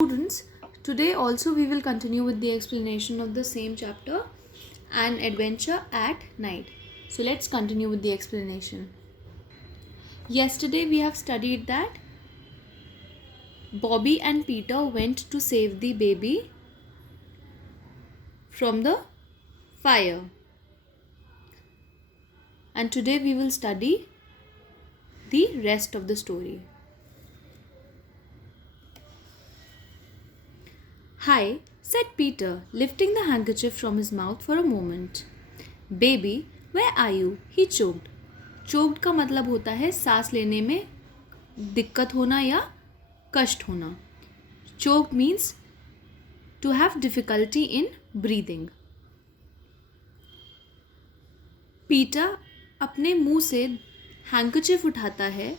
Students, today also we will continue with the explanation of the same chapter, An Adventure at Night. So let's continue with the explanation. Yesterday we have studied that Bobby and Peter went to save the baby from the fire. And today we will study the rest of the story. "Hi," said Peter, lifting the handkerchief from his mouth for a moment. "Baby, where are you?" he choked. Choked का मतलब होता है सांस लेने में दिक्कत होना या कष्ट होना. Choked means to have difficulty in breathing. Peter अपने मुंह से हैंकरचिफ उठाता है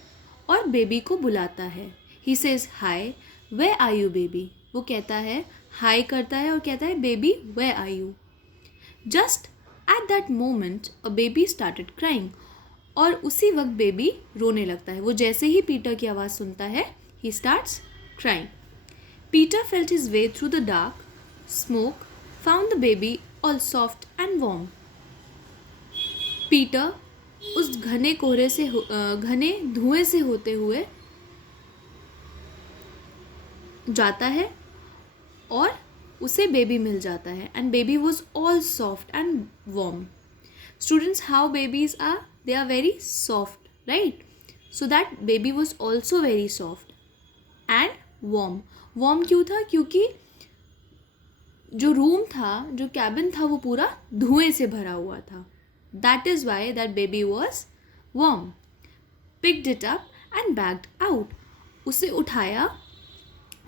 और बेबी को बुलाता है. He says, "Hi, where are you, baby?" वो कहता है, हाई करता है और कहता है, "baby, where are you?" Just at that moment, a baby started crying. और उसी वक्त बेबी रोने लगता है. वो जैसे ही पीटर की आवाज़ सुनता है, he starts crying. Peter felt his way through the dark smoke, found the baby all soft and warm. Peter उस घने धुएं से होते हुए जाता है और उसे बेबी मिल जाता है. And baby was all soft and warm. Students, how babies are? They are very soft, right? So that baby was also very soft and warm. Warm क्यों था? क्योंकि जो रूम था, जो कैबिन था, वो पूरा धुएं से भरा हुआ था. That is why that baby was warm. Picked it up and bagged out. उसे उठाया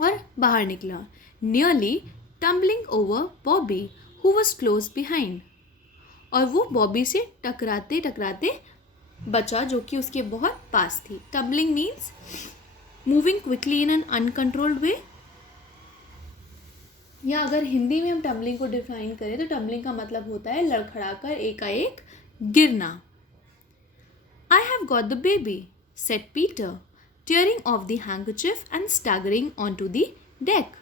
और बाहर निकला. Nearly tumbling over Bobby, who was close behind. और वो बॉबी से टकराते टकराते बचा, जो कि उसके बहुत पास थी. Tumbling means moving quickly in an uncontrolled way. या अगर हिंदी में हम टम्बलिंग को डिफाइन करें तो टम्बलिंग का मतलब होता है लड़खड़ाकर एकाएक गिरना. "I have got the baby," said Peter, tearing off the handkerchief and staggering onto the deck.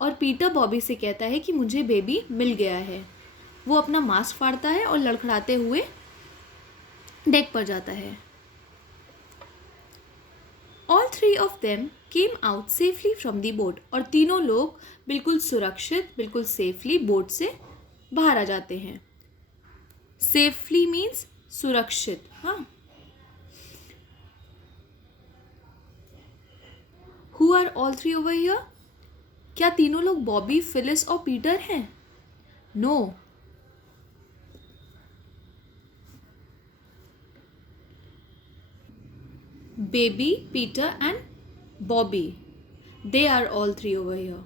और पीटर बॉबी से कहता है कि मुझे बेबी मिल गया है. वो अपना मास्क फाड़ता है और लड़खड़ाते हुए डेक पर जाता है. All three of them came out safely from the boat. और तीनों लोग बिल्कुल सुरक्षित, बिल्कुल सेफली बोट से बाहर आ जाते हैं. सेफली मीन्स सुरक्षित. हाँ. Who are all three over here? क्या तीनों लोग बॉबी, फिलिस और पीटर हैं? No. Baby, Peter and Bobby, they are all three over here.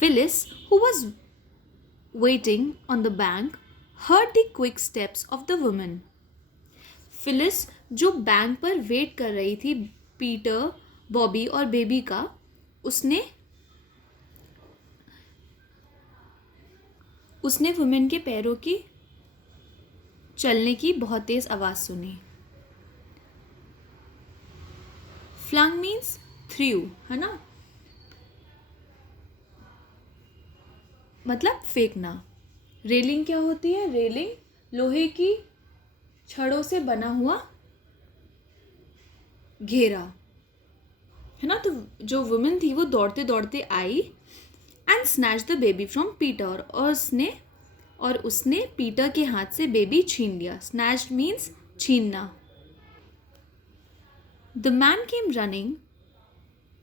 Phyllis, who was waiting on the bank, heard the quick steps of the woman. Phyllis जो bank पर wait कर रही थी Peter, Bobby और baby का, उसने women के पैरों की चलने की बहुत तेज आवाज़ सुनी. फ्लंग मीन्स थ्रू, है ना? मतलब फेंकना. रेलिंग क्या होती है? रेलिंग लोहे की छड़ों से बना हुआ घेरा, है ना? तो जो वुमेन थी वो दौड़ते दौड़ते आई and snatch the baby from Peter. और उसने पीटर के हाथ से बेबी छीन लिया. स्नैच मीन्स छीनना. The man came running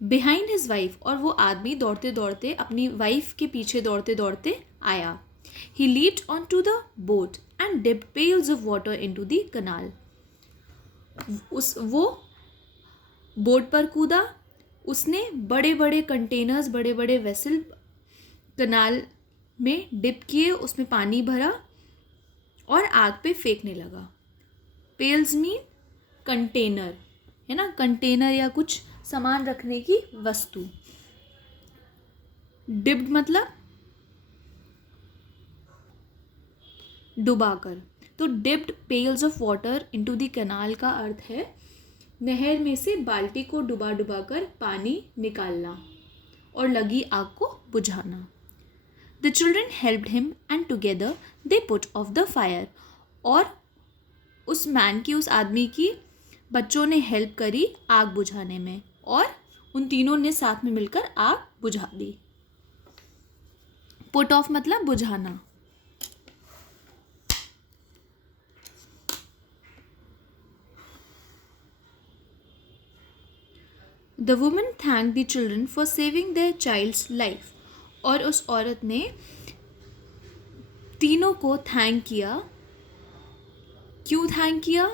behind his wife. और वो आदमी दौड़ते दौड़ते अपनी वाइफ के पीछे दौड़ते दौड़ते आया. He leaped on to the boat and dipped pails of water into the canal. वो बोट पर कूदा. उसने बड़े बड़े कंटेनर्स, बड़े बड़े वेसल कनाल में डिप किए, उसमें पानी भरा और आग पे फेंकने लगा. पेल्स मीन कंटेनर, है ना? कंटेनर या कुछ सामान रखने की वस्तु. डिप्ड मतलब डुबाकर. तो dipped pails of water into the canal का अर्थ है नहर में से बाल्टी को डुबा डुबा कर पानी निकालना और लगी आग को बुझाना. The children helped him and together they put off the fire. और उस मैन की, उस आदमी की बच्चों ने हेल्प करी आग बुझाने में और उन तीनों ने साथ में मिलकर आग बुझा दी. पुट ऑफ मतलब बुझाना. The woman thanked the children for saving their child's life. और उस औरत ने तीनों को थैंक किया. क्यों थैंक किया,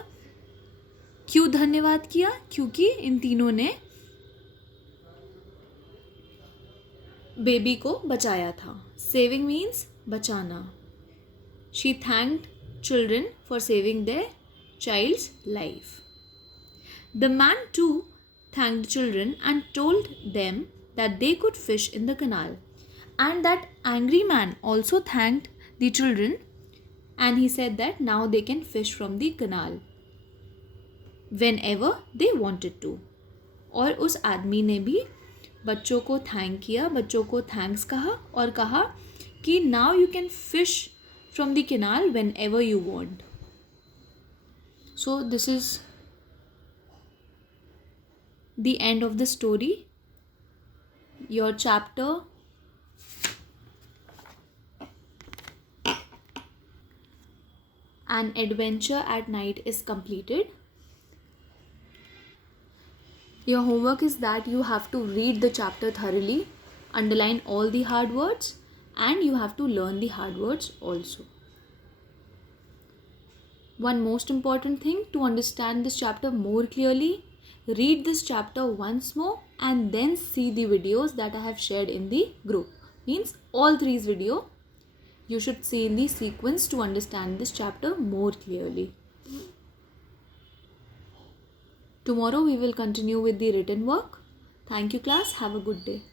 क्यों धन्यवाद किया? क्योंकि इन तीनों ने बेबी को बचाया था. सेविंग मीन्स बचाना. She thanked children for saving their child's life. The man too thanked the children and told them that they could fish in the canal. And that angry man also thanked the children and he said that now they can fish from the canal whenever they wanted to. और उस आदमी ने भी बच्चों को thank किया, बच्चों को थैंक्स कहा और कहा कि now you can fish from the canal whenever you want. So this is the end of the story. Your chapter An Adventure at Night is completed. Your homework is that you have to read the chapter thoroughly, underline all the hard words, and you have to learn the hard words also. One most important thing, to understand this chapter more clearly, read this chapter once more and then see the videos that I have shared in the group. Means all three video you should see in the sequence to understand this chapter more clearly. Tomorrow we will continue with the written work. Thank you class. Have a good day.